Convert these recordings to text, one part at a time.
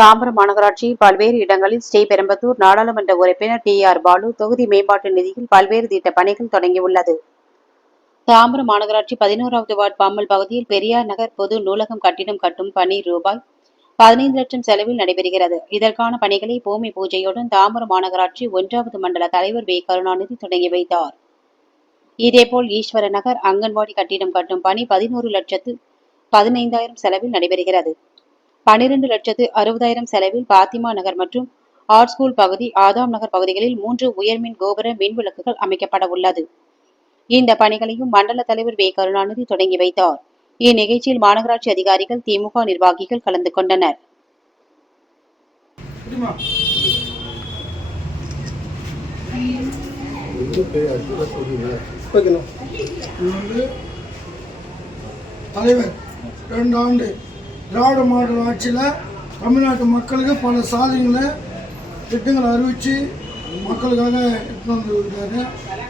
தாம்பரம் மாநகராட்சி பல்வேறு இடங்களில் ஸ்ரீபெரும்பத்தூர் நாடாளுமன்ற உறுப்பினர் டி ஆர் பாலு தொகுதி மேம்பாட்டு நிதியில் பல்வேறு திட்ட பணிகள் தொடங்கியுள்ளது. தாம்பரம் மாநகராட்சி பதினோராவது வார்டு பாம்பல் பகுதியில் பெரியார் நகர் பொது நூலகம் கட்டிடம் கட்டும் பணி ரூபாய் பதினைந்து லட்சம் செலவில் நடைபெறுகிறது. இதற்கான பணிகளை பூமி பூஜையுடன் தாம்பரம் மாநகராட்சி ஒன்றாவது மண்டல தலைவர் வே. கருணாநிதி தொடங்கி வைத்தார். இதேபோல் ஈஸ்வர நகர் அங்கன்வாடி கட்டிடம் கட்டும் பணி பதினோரு லட்சத்து பதினைந்தாயிரம் செலவில் நடைபெறுகிறது. பனிரெண்டு லட்சத்து அறுபதாயிரம் செலவில் பாத்திமா நகர் மற்றும் ஆர்ட் ஸ்கூல் பகுதி ஆதாம் நகர் பகுதிகளில் மூன்று உயர்மின் கோபுர மின் விளக்குகள் அமைக்கப்பட உள்ளது. இந்த பணிகளையும் மண்டல தலைவர் வே. கருணாநிதி தொடங்கி வைத்தார். இந்நிகழ்ச்சியில் மாநகராட்சி அதிகாரிகள் திமுக நிர்வாகிகள் கலந்து கொண்டனர். தலைவர் இரண்டாண்டு திராவிட மாடல் ஆட்சியில் தமிழ்நாட்டு மக்களுக்கு பல சாதனைகளை திட்டங்களை அறிவித்து மக்களுக்காக எடுத்து வந்து இருக்காரு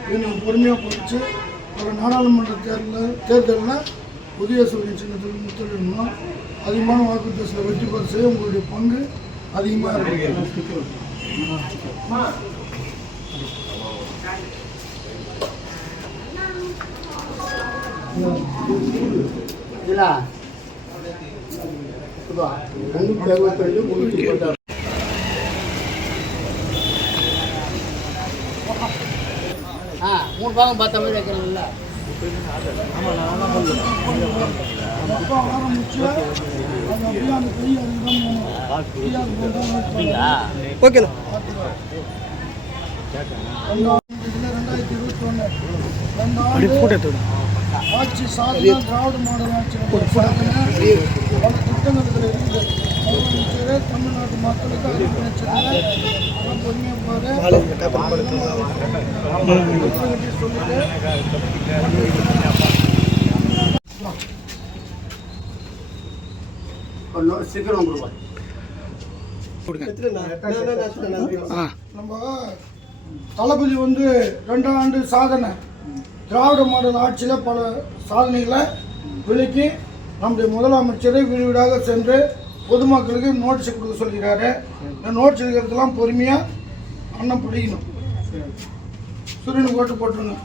இவனுக்கு பொறுமையாக போச்சு பல நாடாளுமன்ற தேர்தலில் தேர்தலில் புதிய சூரியன் சின்னத்தில் முத்தலிடணும் அதிகமான வாக்குத்தத்தில் வெற்றி பெற செய்ய உங்களுடைய பங்கு அதிகமாக இருக்கு. ஆ மூணு பாகம் பார்த்த மாதிரி ஆட்சி சாதனை திராவிட மாடல் ஆட்சி சாதனை பல திட்டங்கள் இதில் இருக்குது முதலமைச்சரே தமிழ்நாட்டு மக்களுக்கு அறிவிச்சிருந்தாங்க பொறுமையாக சொல்லிட்டு சீக்கிரம் நம்ம தளபதி வந்து ரெண்டாம் ஆண்டு சாதனை. திராவிட மாடல் ஆட்சியில் பல சாதனைகளை விலக்கி நம்முடைய முதலமைச்சரை வீடு வீடாக சென்று பொதுமக்களுக்கு நோட்டீஸ் கொடுக்க சொல்லிக்கிறாரு இந்த நோட்டீஸ் இருக்கிறதெல்லாம் பொறுமையாக அண்ணன் பிடிக்கணும். சூரியனுக்கு ஓட்டு போட்டுருங்க.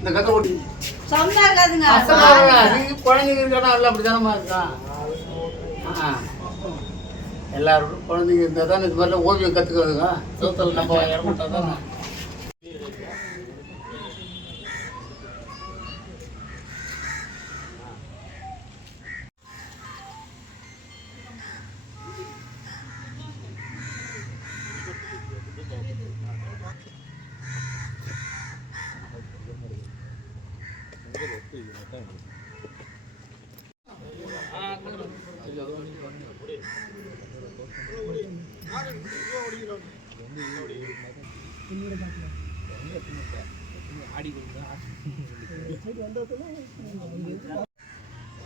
இந்த கதை ஓட்டி. குழந்தைங்க இருக்கா எல்லாம் அப்படித்தானமா இருக்கா? எல்லாரும் குழந்தைங்க இருந்தால் தான் இது மாதிரிலாம் ஓவியம் கற்றுக்கிறதுங்க சோத்தல் நம்ம இறங்கிட்டா you.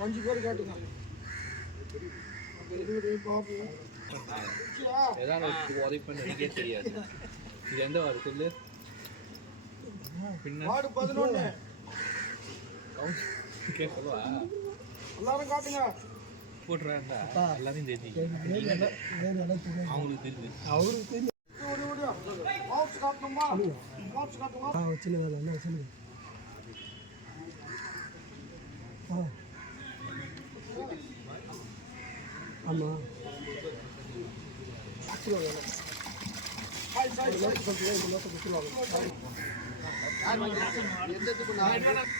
அஞ்சு பேர் காட்டுங்க உதவி பண்ண எனக்கே தெரியாது இது எந்த வாரம் சொல்லு வார்டு பதினொன்று கேட்கவா எல்லாரும் காட்டுங்க. போட்டுறாங்க எல்லாத்தையும் தெரிஞ்சு. அவங்களுக்கு தெரியுது பாக்ஸ் காட்டணுமா பாக்ஸ் காட்டுமா உள்ள உட்காந்துக்கலாம் கல்ல பிடிச்சி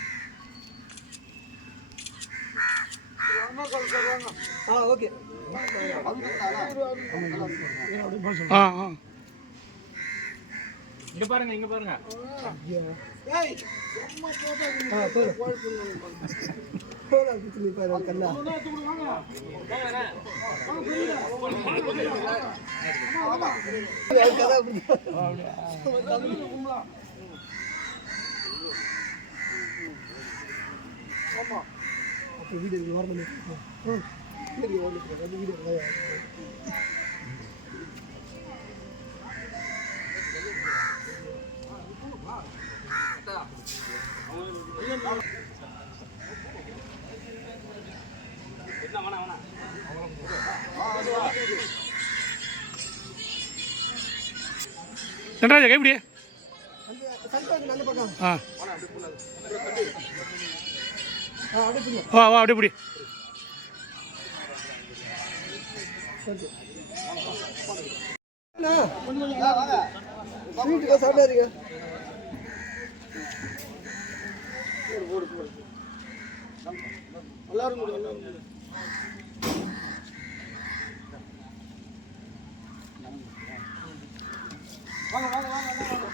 ஆ ஓகே இங்க பாருங்க இங்க பாருங்க. ஏய் சும்மா ஆமா. வீடியோ வரணும் வீடியோ வரணும் வீடியோ என்ன வேணா வேணா நடராஜா கைப்பிடி ஆ. வா வா அப்படியே பிடி. சாப்பிடாதீங்க எல்லாரும் வாங்க வாங்க வாங்க.